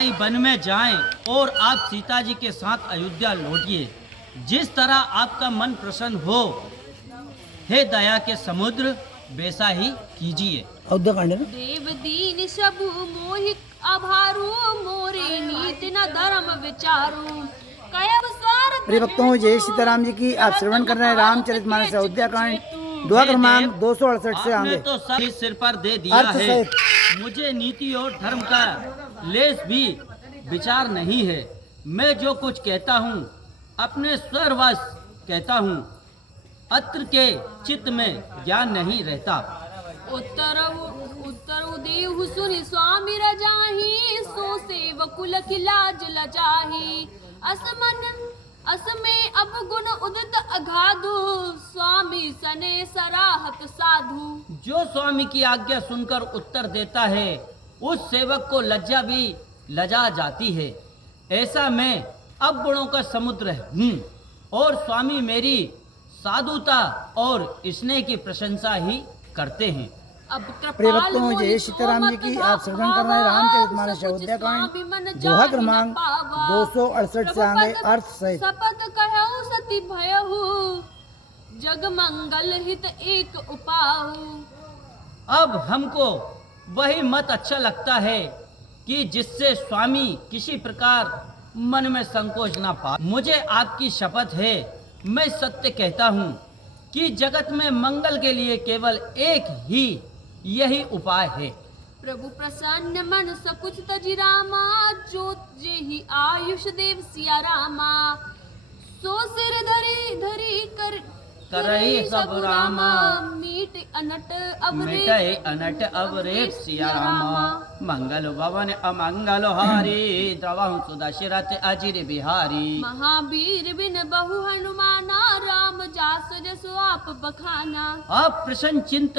One में जाएं और आप सीता जी के साथ अयोध्या लौटिए। जिस तरह आपका मन प्रसन्न हो, हे दया के समुद्र, वैसा ही कीजिए। देव दीन सबु मोहि आभारू, मोरे नीति न धर्म विचारू। कयब स्वार्थ प्रिय भक्तों, जय सीताराम जी की। आप श्रवण कर रहे हैं रामचरितमानस अयोध्या कांड, दुआ क्रमांक 268 से आगे। तो सब सिर पर दे दिया है। मुझे नीति और धर्म का लेस भी विचार नहीं है। मैं जो कुछ कहता हूँ अपने स्वरवश कहता हूँ, अत्र के चित्त में ज्ञान नहीं रहता। उत्तर देव सुनि स्वामी रजाही, सो सेवकुल की लाज लजाही। असमे अब गुण उदित अगाधु, स्वामी सने सराहत साधु। जो स्वामी की आज्ञा सुनकर उत्तर देता है, उस सेवक को लज्जा भी लजा जाती है। ऐसा मैं अब गुणों का समुद्र हूँ और स्वामी मेरी साधुता और स्नेह की प्रशंसा ही करते हैं। प्रिय भक्तों, जय सीताराम जी की। आप श्रवण कर रहे हैं रामचरितमानस अयोध्या कांड, दोहा क्रमांक 268 से आगे। अर्थ सहित। सपत कहऊ सती भयहु, जग मंगल हित एक उपाहु। अब हमको वही मत अच्छा लगता है कि जिससे स्वामी किसी प्रकार मन में संकोच ना पा। मुझे आपकी शपथ है, मैं सत्य कहता हूँ कि जगत में मंगल के लिए केवल एक ही यही उपाय है। प्रभु प्रसन्न मन सकुच तजि रामा, जो जेहि आयुष देव सिया रामा। सो सिर धरी धरी कर करई सब रामा, मीट अनट मिटय अनट अवरेट सिया रामा। मंगल भवन अमंगल हारी, द्रवहु सुदशरथ अजिर बिहारी। महावीर बिन बहु हनुमाना, राम जास जसु आप बखाना। आप प्रसन्नचित्त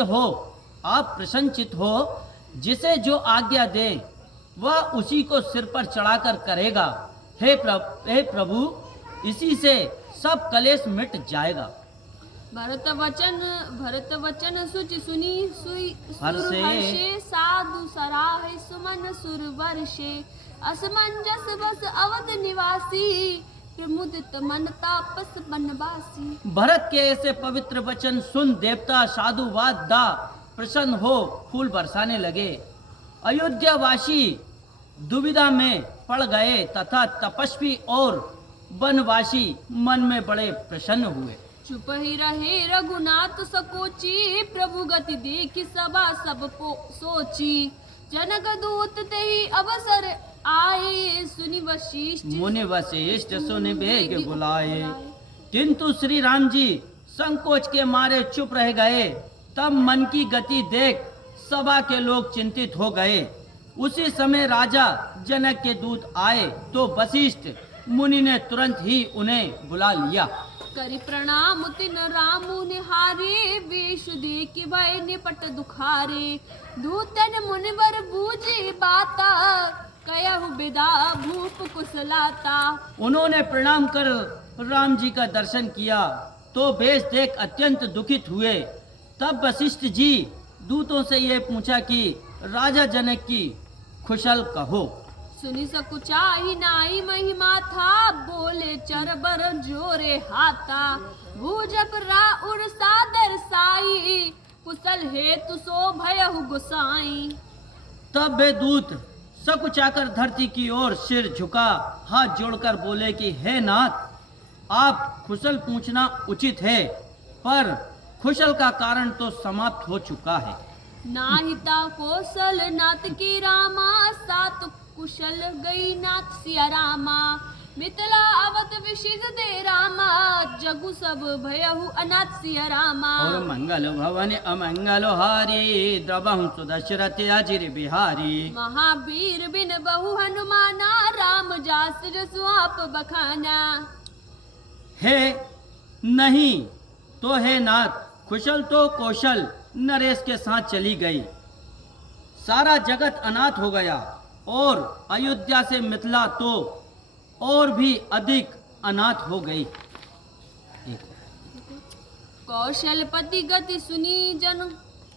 हो, जिसे जो आज्ञा दे वह उसी को सिर पर चढ़ाकर करेगा। हे प्रभु, इसी से सब कलेश मिट जाएगा। भरत वचन सुचि सुनी हर्षे, साधु सराहे सुमन सुर वर्षे। असमंजस बस अवध निवासी, प्रमुदित मन तापस बनवासी। भरत के ऐसे पवित्र वचन सुन देवता साधुवाद दा प्रसन्न हो फूल बरसाने लगे। अयोध्यावासी दुविधा में पड़ गए तथा तपस्वी और वनवासी मन में बड़े प्रसन्न हुए। चुप ही रहे रघुनाथ सकोची, प्रभु गति देखी सभा सब सोची। जनक दूत ते ही अवसर आए, सुनि वशिष्ठ मुनि वशिष्ठ सुनि बेग बुलाए। किंतु श्री राम जी संकोच के मारे चुप रह गए। तब मन की गति देख सभा के लोग चिंतित हो गए। उसी समय राजा जनक के दूत आए तो वशिष्ठ मुनि ने तुरंत ही उन्हें बुला लिया। करि प्रणाम तिन रामु निहारे, वेश देख भय निपट दुखारे। दूतन मुनिवर बूझे बाता, कयहु बिदा भूप कुशलाता। उन्होंने प्रणाम कर राम जी का दर्शन किया तो वेश देख अत्यंत दुखित हुए। तब वशिष्ठ जी दूतों से ये पूछा कि राजा जनक की कुशल कहो। सुनि सकुचाहि नाई महिमा था, बोले चरबर जोरे हाथा। भूजप राउर सादर साई, कुशल हेतु सो भयहु गोसाई। तब वे दूत सकुचाकर धरती की ओर सिर झुका हाथ जोड़कर बोले कि हे नाथ, आप कुशल पूछना उचित है, पर कुशल का कारण तो समाप्त हो चुका है। नाहिता कौशल नाथ की रामा, सात कुशल गई नाथ सिया रामा। मिथिला अवध विशिद दे रामा, जगु सब भयहु अनाथ सिया रामा। और मंगल भवन अमंगल हारी, द्रवहु सुदशरथ अजिर बिहारी। महावीर बिन बहु हनुमाना, राम जास जसु आप बखाना। हे नहीं तो हे नाथ, कुशल तो कौशल नरेश के साथ चली गई। सारा जगत अनाथ हो गया और अयोध्या से मिथिला तो और भी अधिक अनाथ हो गई। कौशलपति गति सुनी जन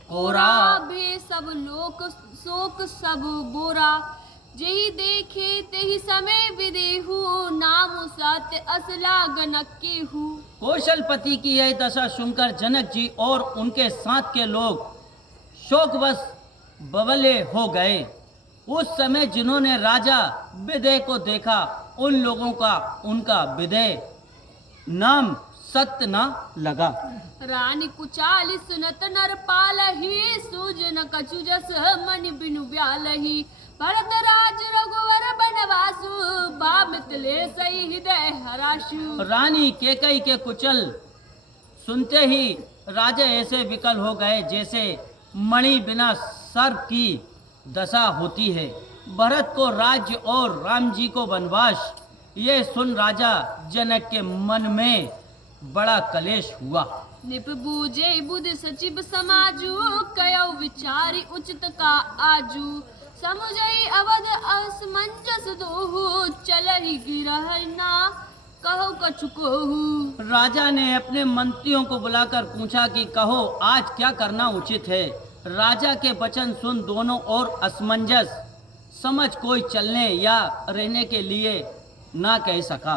कोरा, भे सब लोक शोक सब बोरा। जेहि देखे तेहि समय विदेहु नाम सत्य असला गनक्की हूँ। कौशलपति की यह दशा सुनकर जनक जी और उनके साथ के लोग शोकवश बवले हो गए। उस समय जिन्होंने राजा विदेह को देखा उन लोगों का उनका विदेह नाम सत्य न लगा। रानी कुचाली सुनत नर पालही सूजन कछु जस मन बिनु ब्यालही भरत राज रघुवर बनवासु बा मितले सही हृदय हराशु। रानी केकई के कुचल सुनते ही राजा ऐसे विकल हो गए जैसे मणि बिना सर्प की दशा होती है। भरत को राज्य और राम जी को वनवास, ये सुन राजा जनक के मन में बड़ा कलेश हुआ। निप बूझे बुध सचिव समाजू कयो विचारी उचित का आजू समुझई अवध असमंजस दोहु चलहि गिरह ना कहो कछु कोहू। राजा ने अपने मंत्रियों को बुलाकर पूछा कि कहो आज क्या करना उचित है। राजा के वचन सुन दोनों और असमंजस समझ कोई चलने या रहने के लिए ना कह सका।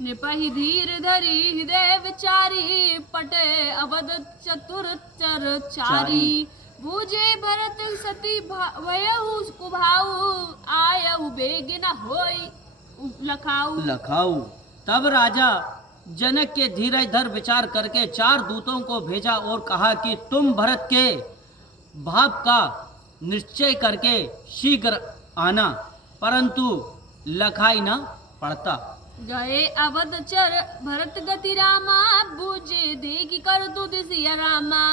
निपहि धीर धरी हृदय विचारी पटे अवध चतुर चर चारी बूझे भरत सती भयहु कुभाऊ आयहु बेग न होई लखाऊ। तब राजा जनक के धीरज धर विचार करके 4 दूतों को भेजा और कहा कि तुम भरत के भाव का निश्चय करके शीघ्र आना, परंतु लखाई न पड़ता। गए अवध चर भरत गति रामा बूझे देगी कर तु दिसिया रामा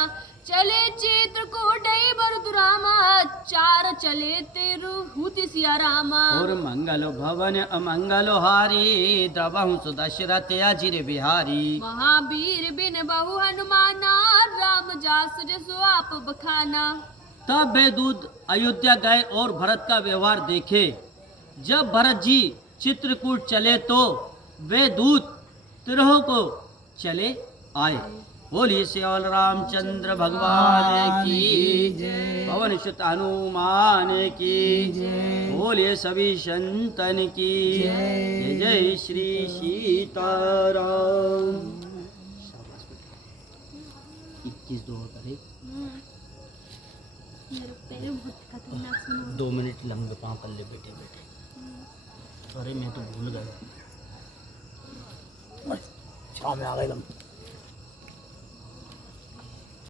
चले चित्रकूट बरुदुरामा 4 चले तेरु हुति सिया रामा। और मंगल भवन अमंगल हारी द्रवहु सुदशरथ अजिर बिहारी महावीर बिन बहु हनुमाना राम जास जसो आप बखाना। तब वे दूत अयोध्या गए और भरत का व्यवहार देखे। जब भरत जी चित्रकूट चले तो वे दूत तिरहों को चले आए। बोलिए श्याल रामचंद्र भगवान की जय, पवन सुत हनुमान की जय, बोलिए सभी संतन की जय। जय श्री सीताराम। 21 दो करे 2 मिनट लंबे पाँव कर ले बेटे बेटे। अरे मैं तो भूल गया। छाव में आ गए हम।